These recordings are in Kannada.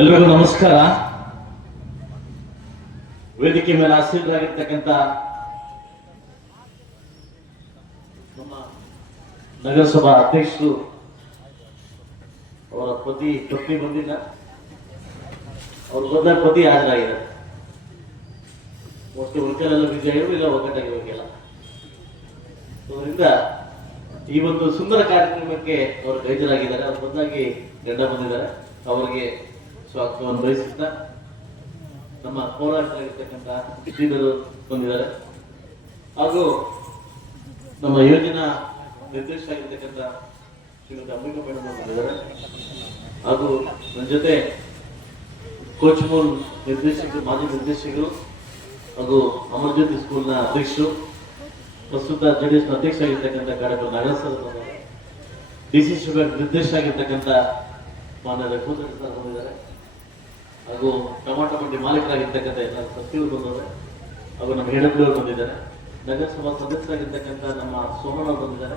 ಎಲ್ರಿಗೂ ನಮಸ್ಕಾರ. ವೇದಿಕೆ ಮೇಲೆ ಆಸೀನರಾಗಿರ್ತಕ್ಕಂಥ ನಮ್ಮ ನಗರಸಭಾ ಅಧ್ಯಕ್ಷರು ಅವರ ಪತಿ ಪತ್ನಿ ಬಂದಿಲ್ಲ. ಅವ್ರ ಬಂದಾಗ ಪತಿ ಹಾಜರಾಗಿದೆ ಮೋಸ್ಟ್ಲಿ ಉಳ್ಕೆಲ್ಲ ಬಿಜಿ ಇಲ್ಲ ಒಗ್ಗಟ್ಟಾಗಿ ಹೋಗಿಲ್ಲ. ಈ ಒಂದು ಸುಂದರ ಕಾರ್ಯಕ್ರಮಕ್ಕೆ ಅವರು ಗೈಜರಾಗಿದ್ದಾರೆ. ಅವ್ರು ಬಂದಾಗಿ ಗಂಡ ಬಂದಿದ್ದಾರೆ. ಅವರಿಗೆ ಸ್ವಾಗತವನ್ನು ಬಯಸುತ್ತಾ ನಮ್ಮ ಹೋರಾಟಕ್ಕಂತಹ ಶ್ರೀಗಳು ಬಂದಿದ್ದಾರೆ. ಹಾಗೂ ನಮ್ಮ ಯೋಜನಾ ನಿರ್ದೇಶಕರಾಗಿರ್ತಕ್ಕಂಥ ಶ್ರೀಮತಿ ಅಂಬಿಕಾ ಮೇಡಮ್ ಬಂದಿದ್ದಾರೆ. ಹಾಗೂ ನನ್ನ ಜೊತೆ ಕೋಚ್ ಮೋಲ್ ನಿರ್ದೇಶಕರು, ಮಾಜಿ ನಿರ್ದೇಶಕರು ಹಾಗೂ ಅಮರ್ಜ್ಯೋತಿ ಸ್ಕೂಲ್ನ ಅಧ್ಯಕ್ಷರು, ಪ್ರಸ್ತುತ ಜೆ ಡಿ ಎಸ್ನ ಅಧ್ಯಕ್ಷ ಆಗಿರ್ತಕ್ಕಂಥ ಕಾರ್ಯಕ್ರಮ ನಗರಸಭೆ ಡಿ ಸಿ ನಿರ್ದೇಶಕ ಆಗಿರ್ತಕ್ಕಂಥ ಮಾನ್ಯ ರಘುವಂತ ಸರ್ ಬಂದಿದ್ದಾರೆ. ಹಾಗೂ ಟೊಮಾಟೊ ಮಂಡಿ ಮಾಲೀಕರಾಗಿರ್ತಕ್ಕಂಥ ಎಲ್ಲ ಸಚಿವರು ಬಂದವರು. ಹಾಗೂ ನಮ್ಮ ಹೆಣಗುಳವರು ಬಂದಿದ್ದಾರೆ. ನಗರಸಭಾ ಸದಸ್ಯರಾಗಿರ್ತಕ್ಕಂಥ ನಮ್ಮ ಸೋಮಣ್ಣ ಅವರು ಬಂದಿದ್ದಾರೆ.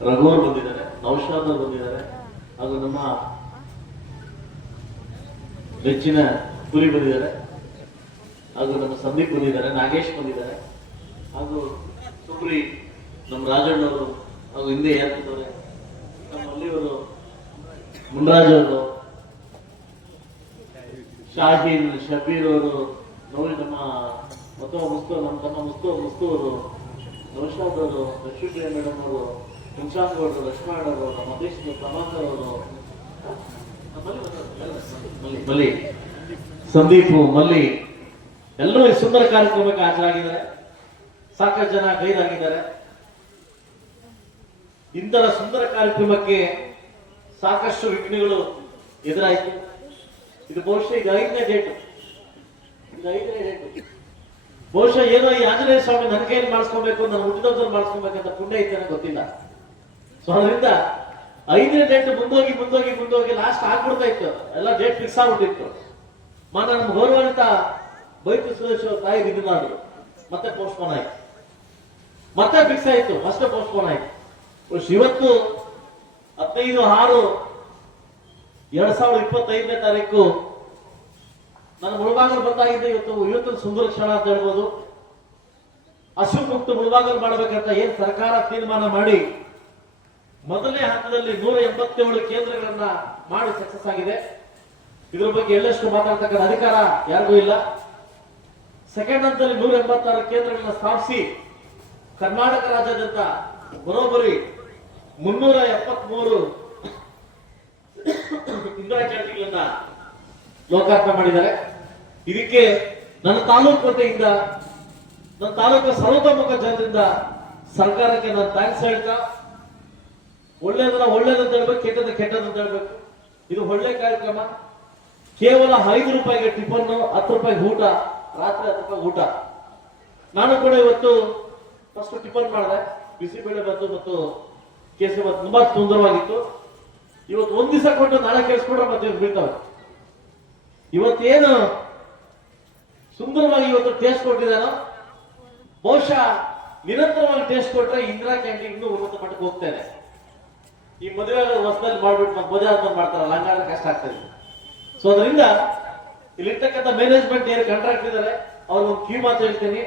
ರಘು ಅವರು ಬಂದಿದ್ದಾರೆ. ನೌಶಾದ್ ಅವರು ಬಂದಿದ್ದಾರೆ. ಹಾಗೂ ನಮ್ಮ ನೆಚ್ಚಿನ ಪುರಿ ಬಂದಿದ್ದಾರೆ. ಹಾಗೂ ನಮ್ಮ ಸಂದೀಪ್ ಬಂದಿದ್ದಾರೆ. ನಾಗೇಶ್ ಬಂದಿದ್ದಾರೆ. ಹಾಗೂ ಸುಪ್ರಿ ನಮ್ಮ ರಾಜಣ್ಣವರು ಹಾಗೂ ಹಿಂದೆ ಯಾರಿದ್ದಾರೆ ನಮ್ಮ ಅಲ್ಲಿಯವರು ಮುನ್ರಾಜ್ ಅವರು. ಶಾಹೀನ್ ಶಬೀರ್ ಅವರು ನೋಡಿ ನಮ್ಮ ಮತ್ತೊಬ್ಬ ಮುಸ್ತು, ನಮ್ಮ ತಮ್ಮ ಮುಸ್ತು ಮುಸ್ತು ಅವರು ನೌಶಾದ್ ಅವರು ಲಕ್ಷ್ಮೀ ಮೇಡಮ್ ಅವರು ಶಂಶಾಂತ್ ಅವರು ಲಕ್ಷ್ಮಣ ಅವರು ನಮ್ಮ ದೇಶದ ಪ್ರಮಾಣ ಅವರು ಮಲ್ಲಿ ಸಂದೀಪ್, ಮಲ್ಲಿ. ಎಲ್ಲರೂ ಈ ಸುಂದರ ಕಾರ್ಯಕ್ರಮಕ್ಕೆ ಹಾಜರಾಗಿದ್ದಾರೆ. ಸಾಕಷ್ಟು ಜನ ಗೈರಾಗಿದ್ದಾರೆ. ಇಂತಹ ಸುಂದರ ಕಾರ್ಯಕ್ರಮಕ್ಕೆ ಸಾಕಷ್ಟು ವಿಘ್ನಗಳು ಎದುರಾಯಿತು. ಇದು ಬಹುಶಃ ಇದು ಐದನೇ ಡೇಟ್ ಇದು ಐದನೇ ಡೇಟ್ ಬಹುಶಃ ಏನೋ ಈ ಆಂಜನೇಯ ಸ್ವಾಮಿ ನನ್ನ ಕೈಯಲ್ಲಿ ಮಾಡಿಸ್ಕೊಬೇಕು ನಾನು ಹುಟ್ಟಿದವ್ರು ಮಾಡಿಸ್ಕೊಬೇಕಂತ ಪುಣ್ಯ ಐತೆ ಗೊತ್ತಿಲ್ಲ. ಸೊ ಅದರಿಂದ ಐದನೇ ಡೇಟ್ ಮುಂದೋಗಿ ಮುಂದೋಗಿ ಮುಂದೋಗಿ ಲಾಸ್ಟ್ ಆಗ್ಬಿಡ್ತಾ ಇತ್ತು. ಎಲ್ಲ ಡೇಟ್ ಫಿಕ್ಸ್ ಆಗ್ಬಿಟ್ಟಿತ್ತು. ಮಾ ನಮ್ಮ ಗೌರವಾನ್ವಿತ ಬೈಕು ಸುರೇಶ್ ತಾಯಿ ತಾಯಿ ಮಾಡಿದ್ರು. ಮತ್ತೆ ಪೋಸ್ಟ್ಪೋನ್ ಆಯ್ತು. ಮತ್ತೆ ಫಿಕ್ಸ್ ಆಯ್ತು. ಫಸ್ಟ್ ಪೋಸ್ಟ್ಪೋನ್ ಆಯ್ತು. ಇವತ್ತು ಹದಿನೈದು, ಆರು ಎರಡ್ ಸಾವಿರದ ಇಪ್ಪತ್ತೈದನೇ ತಾರೀಕು ನನ್ನ ಮುಳುಬಾಗಲು ಬಂದಾಗಿದ್ದೆ ಇವತ್ತು ಇವತ್ತು ಸುಂದರ ಕ್ಷಣ ಅಂತ ಹೇಳ್ಬೋದು. ಹಸು ಮುಕ್ತ ಮುಳುಬಾಗಲು ಮಾಡಬೇಕಂತ ಏನ್ ಸರ್ಕಾರ ತೀರ್ಮಾನ ಮಾಡಿ ಮೊದಲನೇ ಹಂತದಲ್ಲಿ ನೂರ ಎಂಬತ್ತೇಳು ಕೇಂದ್ರಗಳನ್ನ ಮಾಡಿ ಸಕ್ಸಸ್ ಆಗಿದೆ. ಇದ್ರ ಬಗ್ಗೆ ಎಳ್ಳಷ್ಟು ಮಾತಾಡ್ತಕ್ಕಂಥ ಅಧಿಕಾರ ಯಾರಿಗೂ ಇಲ್ಲ. ಸೆಕೆಂಡ್ ಹಂತದಲ್ಲಿ ನೂರ ಎಂಬತ್ತಾರು ಕೇಂದ್ರಗಳನ್ನ ಸ್ಥಾಪಿಸಿ ಕರ್ನಾಟಕ ರಾಜ್ಯಾದ್ಯಂತ ಬರೋಬ್ಬರಿ ಮುನ್ನೂರ ಎಪ್ಪತ್ಮೂರು ಕ್ಯಾಂಟೀನ್ಗಳನ್ನ ಲೋಕಾರ್ಪಣೆ ಮಾಡಿದ್ದಾರೆ. ಇದಕ್ಕೆ ನನ್ನ ತಾಲೂಕು ವತಿಯಿಂದ, ನನ್ನ ತಾಲೂಕಿನ ಸರ್ವತೋಮುಖ ಜನರಿಂದ ಸರ್ಕಾರಕ್ಕೆ ನಾನು ಥ್ಯಾಂಕ್ಸ್ ಹೇಳ್ತಾ, ಒಳ್ಳೇದನ್ನ ಒಳ್ಳೇದಂತ ಹೇಳ್ಬೇಕು ಕೆಟ್ಟದ ಕೆಟ್ಟದಂತ ಹೇಳ್ಬೇಕು. ಇದು ಒಳ್ಳೆ ಕಾರ್ಯಕ್ರಮ. ಕೇವಲ ಐದು ರೂಪಾಯಿಗೆ ಟಿಫನ್ ಹತ್ತು ರೂಪಾಯಿ ಊಟ, ರಾತ್ರಿ ಹತ್ತು ರೂಪಾಯಿ ಊಟ. ನಾನು ಕೂಡ ಇವತ್ತು ಫಸ್ಟ್ ಟಿಫನ್ ಮಾಡಿದೆ. ಬಿಸಿಬೇಳೆ ಬಂತು ಮತ್ತು ಕೇಸರಿ ಬಂತು ತುಂಬಾ ಸುಂದರವಾಗಿತ್ತು. ಇವತ್ತು ಒಂದ್ ದಿವಸ ಕೊಟ್ಟು ನಾಳೆ ಕೇಳಿಸ್ಕೊಂಡ್ರೆ ಮತ್ತೆ ಬೀಳ್ತಾವೆ. ಇವತ್ತೇನು ಸುಂದರವಾಗಿ ಇವತ್ತು ಟೇಸ್ಟ್ ಕೊಟ್ಟಿದ್ದಾನೋ? ಬಹುಶಃ ನಿರಂತರವಾಗಿ ಟೇಸ್ಟ್ ಕೊಟ್ರೆ ಇಂದಿರಾ ಕ್ಯಾಂಟೀನ್ ಇನ್ನೂ ಉನ್ನತ ಮಟ್ಟಕ್ಕೆ ಹೋಗ್ತೇನೆ. ಈ ಮದುವೆ ಹೊಸದಲ್ಲಿ ಮಾಡ್ಬಿಟ್ಟು ಮತ್ತೆ ಮದುವೆ ಆದ್ಮೇಲೆ ಮಾಡ್ತಾರಲ್ಲ ಹಂಗಾದ್ರೆ ಕಷ್ಟ ಆಗ್ತದೆ. ಸೊ ಅದರಿಂದ ಇಲ್ಲಿರ್ತಕ್ಕಂಥ ಮ್ಯಾನೇಜ್ಮೆಂಟ್ ಏನು ಕಾಂಟ್ರಾಕ್ಟ್ ಇದ್ದಾರೆ ಅವ್ರಿಗೆ ಒಂದು ಕ್ಯೂ ಮಾತು ಹೇಳ್ತೀನಿ.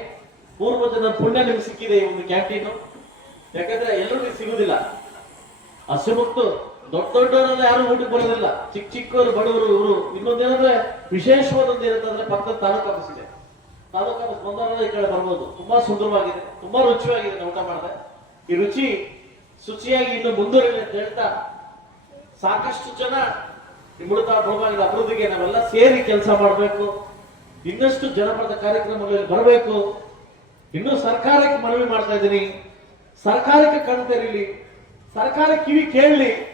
ಪೂರ್ವ ನನ್ನ ಪುಣ್ಯ ನಿಮ್ಗೆ ಸಿಕ್ಕಿದೆ ಈ ಒಂದು ಕ್ಯಾಂಟೀನು. ಯಾಕಂದ್ರೆ ಎಲ್ಲರಿಗೂ ಸಿಗುದಿಲ್ಲ. ಹಸಿಮುಕ್ತು ದೊಡ್ಡ ದೊಡ್ಡವರೆಲ್ಲ ಯಾರು ಊಟಕ್ಕೆ ಬರೋದಿಲ್ಲ. ಚಿಕ್ಕ ಚಿಕ್ಕವರು, ಬಡವರು, ಇವರು. ಇನ್ನೊಂದೇನಂದ್ರೆ ವಿಶೇಷವಾದ ಏನಂತಂದ್ರೆ ಪಕ್ಕದ ತಾಲೂಕು ಆಫೀಸ್ ಇದೆ. ತಾಲೂಕು ಆಫೀಸ್ ಬಂದವರೆಲ್ಲ ಈ ಕಡೆ ಬರ್ಬೋದು. ತುಂಬಾ ಸುಂದರವಾಗಿದೆ. ತುಂಬಾ ರುಚಿಯಾಗಿದೆ ಊಟ ಮಾಡಿದೆ ಈ ರುಚಿ ಶುಚಿಯಾಗಿ ಇನ್ನು ಮುಂದುವರಿಯಲಿ ಅಂತ ಹೇಳ್ತಾ ಸಾಕಷ್ಟು ಜನ ಮುಳುತಾ ಭೂಭಾಗದ ಅಭಿವೃದ್ಧಿಗೆ ನಾವೆಲ್ಲ ಸೇರಿ ಕೆಲಸ ಮಾಡಬೇಕು. ಇನ್ನಷ್ಟು ಜನಪದ ಕಾರ್ಯಕ್ರಮಗಳಲ್ಲಿ ಬರಬೇಕು. ಇನ್ನು ಸರ್ಕಾರಕ್ಕೆ ಮನವಿ ಮಾಡ್ತಾ ಇದ್ದೀನಿ. ಸರ್ಕಾರಕ್ಕೆ ಕಣ್ ತೆರೀಲಿ. ಸರ್ಕಾರ ಕಿವಿ ಕೇಳಲಿ.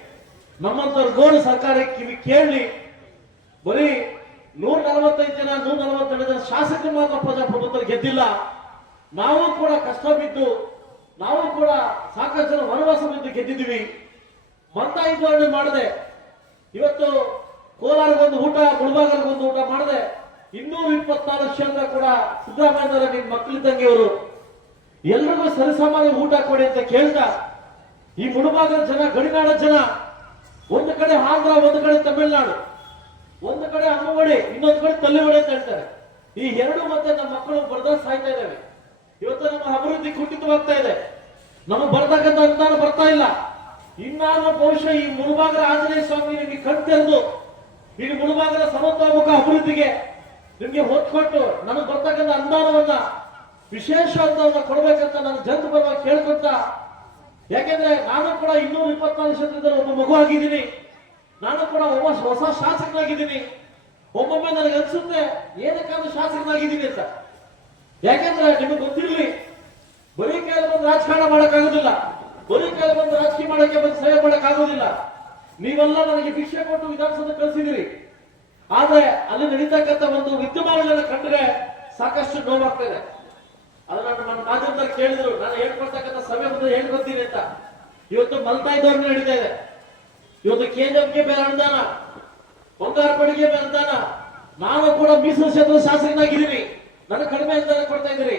ನಮ್ಮಂತವ್ರ ಗೋಡು ಸರ್ಕಾರಕ್ಕೆ ಕಿವಿ ಕೇಳಲಿ ಬರೀ ನೂರ ನಲವತ್ತೈದು ಜನ, ನೂರ ನಲವತ್ತೆರಡು ಜನ ಶಾಸಕರು ಮಾತ್ರ ಪ್ರಜಾಪ್ರಭುತ್ವ ಗೆದ್ದಿಲ್ಲ. ನಾವು ಕೂಡ ಕಷ್ಟ ಬಿದ್ದು, ನಾವು ಕೂಡ ಸಾಕಷ್ಟು ಜನ ವನವಾಸ ಬಿದ್ದು ಗೆದ್ದಿದ್ದೀವಿ. ಮಂದಾಯಿತವನ್ನು ಮಾಡಿದೆ. ಇವತ್ತು ಕೋಲಾರಗೊಂದು ಊಟ ಮುಳಬಾಗಲ್ಗೊಂದು ಊಟ ಮಾಡಿದೆ. ಇನ್ನೂರ ಇಪ್ಪತ್ನಾಲ್ಕು ಕ್ಷೇತ್ರ ಕೂಡ ಸಿದ್ದರಾಮಯ್ಯ ನಿನ್ ಮಕ್ಕಳ ಅವರು ಎಲ್ರಿಗೂ ಸರಿಸಮಾನ ಊಟ ಕೊಡಿ ಅಂತ ಕೇಳ್ತಾ ಈ ಮುಳುಬಾಗದ ಜನ ಗಡಿನಾಡ ಜನ ಒಂದು ಕಡೆ ಆಂಧ್ರ, ಒಂದು ಕಡೆ ತಮಿಳುನಾಡು. ಒಂದು ಕಡೆ ಅಂಗನವಾಡಿ ಇನ್ನೊಂದು ಕಡೆ ತಳ್ಳಿವಡಿ ಅಂತ ಹೇಳ್ತಾರೆ. ಈ ಎರಡು ಮತ್ತೆ ನಮ್ಮ ಮಕ್ಕಳು ಬರ್ದ ಸಾಯ್ತಾ ಇದ್ದಾವೆ ಇವತ್ತು ನಮ್ಮ ಅಭಿವೃದ್ಧಿ ಕುಂಠಿತವಾಗ್ತಾ ಇದೆ. ನಮಗೆ ಬರ್ತಕ್ಕಂಥ ಅನುದಾನ ಬರ್ತಾ ಇಲ್ಲ. ಇನ್ನಾದ್ರೂ ಬಹುಶಃ ಈ ಮುಳುಬಾಗರ ಆಂಜನೇಯ ಸ್ವಾಮಿ ನಿಮಗೆ ಕಣ್ ಇಲ್ಲಿ ಮುಳುಬಾಗರ ಸಮತೋಮುಖ ಅಭಿವೃದ್ಧಿಗೆ ನಿಮಗೆ ಹೊತ್ತು ಕೊಟ್ಟು ನನಗೆ ಬರ್ತಕ್ಕಂಥ ಅನುದಾನವನ್ನ ವಿಶೇಷ ಅಂತ ಕೊಡಬೇಕಂತ ನಾನು ಜನ ಪರವಾಗಿ ಕೇಳ್ಕೊಂತ ಯಾಕೆಂದ್ರೆ ನಾನು ಕೂಡ ಇನ್ನೂರ ಇಪ್ಪತ್ನಾಲ್ಕು ಕ್ಷೇತ್ರದಲ್ಲಿ ಒಬ್ಬ ಮಗು ಆಗಿದ್ದೀನಿ. ನಾನು ಕೂಡ ಒಬ್ಬ ಹೊಸ ಶಾಸಕನಾಗಿದ್ದೀನಿ. ಒಮ್ಮೊಮ್ಮೆ ನನಗೆ ಅನ್ಸುತ್ತೆ, ಏನಕ್ಕಾದ್ರೂ ಶಾಸಕನಾಗಿದ್ದೀನಿ ಅಂತ. ಯಾಕೆಂದ್ರೆ ನಿಮಗೆ ಗೊತ್ತಿರಲಿ, ಬರೀ ಕೈಯಲ್ಲಿ ಬಂದು ರಾಜಕಾರಣ ಮಾಡೋಕ್ಕಾಗೋದಿಲ್ಲ. ಬರೀ ಕೈಯಲ್ಲಿ ಬಂದು ರಾಜಕೀಯ ಮಾಡೋಕ್ಕೆ ಬಂದು ಸಹಾಯ ಮಾಡೋಕ್ಕಾಗೋದಿಲ್ಲ. ನೀವೆಲ್ಲ ನನಗೆ ಭಿಕ್ಷೆ ಕೊಟ್ಟು ವಿಧಾನಸೌಧ ಕಳಿಸಿದಿರಿ ಆದ್ರೆ ಅಲ್ಲಿ ನಡೀತಕ್ಕಂಥ ಒಂದು ವಿದ್ಯಮಾನಗಳನ್ನ ಕಂಡ್ರೆ ಸಾಕಷ್ಟು ನೋವಾಗ್ತದೆ ಅದನ್ನ ನನ್ನ ಮಾಧ್ಯಮದಲ್ಲಿ ಕೇಳಿದ್ರು, ನಾನು ಹೇಳ್ಕೊಡ್ತಕ್ಕಂಥ ಸಭೆ ಮುಂದೆ ಬರ್ತೀನಿ ಅಂತ. ಇವತ್ತು ಮಲ್ತಾ ಇದ್ದವ್ರನ್ನ ನಡೀತಾ ಇದೆ. ಇವತ್ತು ಕೇಂದ್ರಕ್ಕೆ ಬೇರೆ ಅನುದಾನ ಬಂಗಾರಪಡಿಗೆ ಬೇರೆ ಅನುದಾನ, ನಾನು ಕೂಡ ಮೀಸಲು ಕ್ಷೇತ್ರದ ಶಾಸಕನಾಗಿದ್ದೀನಿ. ನನಗೆ ಕಡಿಮೆ ಅನುದಾನ ಕೊಡ್ತಾ ಇದ್ದೀರಿ.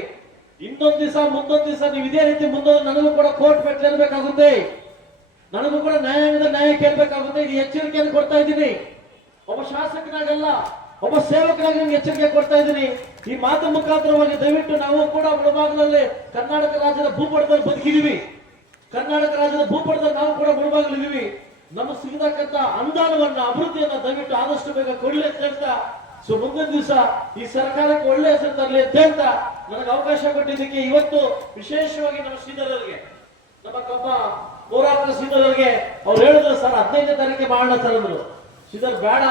ಇನ್ನೊಂದ್ ದಿವಸ, ಮುಂದೊಂದ್ ದಿವಸ ನೀವು ಇದೇ ರೀತಿ ಮುಂದೊಂದು ನನಗೂ ಕೂಡ ಕೋರ್ಟ್ ಮೆಟ್ಲೇಬೇಕಾಗುತ್ತೆ ನನಗೂ ಕೂಡ ನ್ಯಾಯಾಂಗದ ನ್ಯಾಯ ಕೇಳಬೇಕಾಗುತ್ತೆ ಇದು ಎಚ್ಚರಿಕೆಯನ್ನು ಕೊಡ್ತಾ ಇದ್ದೀನಿ. ಒಬ್ಬ ಶಾಸಕನಾಗಲ್ಲ. ಒಬ್ಬ ಸೇವಕನಾಗಿ ನಿಮ್ಗೆ ಎಚ್ಚರಿಕೆ ಕೊಡ್ತಾ ಇದ್ದೀನಿ. ಈ ಮಾತು ಮುಖಾಂತರವಾಗಿ ದಯವಿಟ್ಟು ನಾವು ಕೂಡ ಮುಳಬಾಗಲಲ್ಲಿ ಕರ್ನಾಟಕ ರಾಜ್ಯದ ಭೂಪಟದಲ್ಲಿ ಬದುಕಿದೀವಿ ಕರ್ನಾಟಕ ರಾಜ್ಯದ ಭೂಪಟದಲ್ಲಿ ನಾವು ಕೂಡ ಮುಳಬಾಗಿಲಿದ್ದೀವಿ ನಮಗೆ ಸಿಗತಕ್ಕಂತ ಅನುದಾನವನ್ನ, ಅಭಿವೃದ್ಧಿಯನ್ನ ದಯವಿಟ್ಟು ಆದಷ್ಟು ಬೇಗ ಕೊಡ್ಲಿ ಅಂತ ಹೇಳ್ತಾ, ಸೊ ಮುಂದಿನ ದಿವಸ ಈ ಸರ್ಕಾರಕ್ಕೆ ಒಳ್ಳೆ ಹೆಸರು ತರಲಿ ಅಂತ ಹೇಳ್ತಾ ನನಗೆ ಅವಕಾಶ ಕೊಟ್ಟಿದ್ದಕ್ಕೆ ಇವತ್ತು ವಿಶೇಷವಾಗಿ ನಮ್ಮ ಶ್ರೀಧರರಿಗೆ, ನಮ್ಮ ಕಬ್ಬ ಹೋರಾಟ ಶ್ರೀಧರರಿಗೆ ಅವ್ರು ಹೇಳಿದ್ರು, ಸರ್, ಹದಿನೈದನೇ ತಾರೀಕಿಗೆ ಮಾಡೋಣ ಸರ್ ಅಂದ್ರು. ಶ್ರೀಧರ್, ಬೇಡ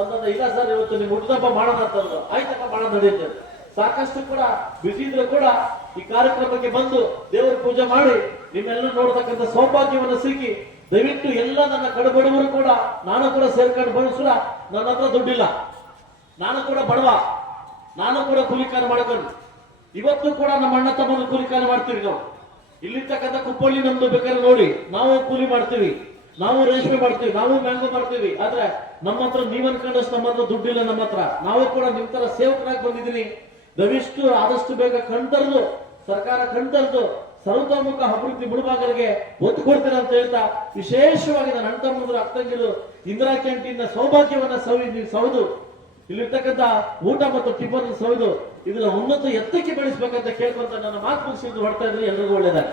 ಅಂತಂದ್ರೆ, ಇಲ್ಲ ಸರ್, ಇವತ್ತು ನೀವು ಹುಟ್ಟಿದಪ್ಪ ಮಾಡೋಣ ಅಂತಂದ್ರು. ಆಯ್ತಪ್ಪ, ಮಾಡೋಣ ನಡೆಯುತ್ತೆ ಸಾಕಷ್ಟು ಕೂಡ ಬಿಸಿ ಇದ್ರು ಕೂಡ ಈ ಕಾರ್ಯಕ್ರಮಕ್ಕೆ ಬಂದು ದೇವರ ಪೂಜೆ ಮಾಡಿ ನಿಮ್ಮೆಲ್ಲ ನೋಡತಕ್ಕಂತ ಸೌಭಾಗ್ಯವನ್ನು ಸಿಕ್ಕಿ ದಯವಿಟ್ಟು ಎಲ್ಲ ನನ್ನ ಕಡುಬಡವರು ಕೂಡ, ನಾನು ಕೂಡ ಸೇರ್ಕೊಂಡು ಬಳಸುವ ನನ್ನ ಹತ್ರ ದುಡ್ಡಿಲ್ಲ. ನಾನು ಕೂಡ ಬಡವ. ನಾನು ಕೂಡ ಕೂಲಿಕಾರ ಮಾಡ್ಕೊಂಡು. ಇವತ್ತು ಕೂಡ ನಮ್ಮ ಅಣ್ಣ ತಮ್ಮನ ಕೂಲಿಕಾರ ಮಾಡ್ತೀವಿ ನಾವು. ಇಲ್ಲಿರ್ತಕ್ಕಂಥ ಕುಪ್ಪಳ್ಳಿ ನಮ್ದು ಬೇಕಾದ್ರೆ ನೋಡಿ, ನಾವು ಕೂಲಿ ಮಾಡ್ತೀವಿ. ನಾವು ರೇಷ್ಮೆ ಮಾಡ್ತೀವಿ, ನಾವು ಮ್ಯಾಂಗೋ ಮಾಡ್ತೀವಿ, ಆದ್ರೆ ನಮ್ಮ ಹತ್ರ ನೀವ್ ಅನ್ಕೊಂಡಷ್ಟು ನಮ್ಮ ಹತ್ರ ದುಡ್ಡಿಲ್ಲ ನಮ್ಮ ಹತ್ರ. ನಾವು ಕೂಡ ನಿಮ್ ತರ ಸೇವಕರಾಗಿ ಬಂದಿದ್ದೀನಿ. ದವಿಷ್ಟು ಆದಷ್ಟು ಬೇಗ ಕಣ್ತರ್ದು, ಸರ್ಕಾರ ಕಣ್ತರ್ದು, ಸರ್ವತೋಮುಖ ಅಭಿವೃದ್ಧಿ ಮುಳುಬಾಗರಿಗೆ ಒತ್ತು ಕೊಡ್ತೇನೆ ಅಂತ ಹೇಳ್ತಾ ವಿಶೇಷವಾಗಿ ನನ್ನ ಅಣ್ಣ ತಮ್ಮಂದ್ರು ಅಕ್ಕಂಗಿರು ಇಂದಿರಾ ಕ್ಯಾಂಟೀನ್ ಸೌಭಾಗ್ಯವನ್ನ ಸವಿ ಸೌದು ಇಲ್ಲಿರ್ತಕ್ಕಂಥ ಊಟ ಮತ್ತು ಟಿಫನ್ ಸೌದು ಇದನ್ನ ಉನ್ನತ ಎತ್ತಕ್ಕೆ ಬೆಳೆಸ್ಬೇಕಂತ ಕೇಳ್ಕೊಂತ ನನ್ನ ಮಾತು ಮುಗಿಸಿದ್ದು ಹೊಡ್ತಾ ಇದ್ರೆ, ಎಲ್ರಿಗೂ ಒಳ್ಳೇದಾಗ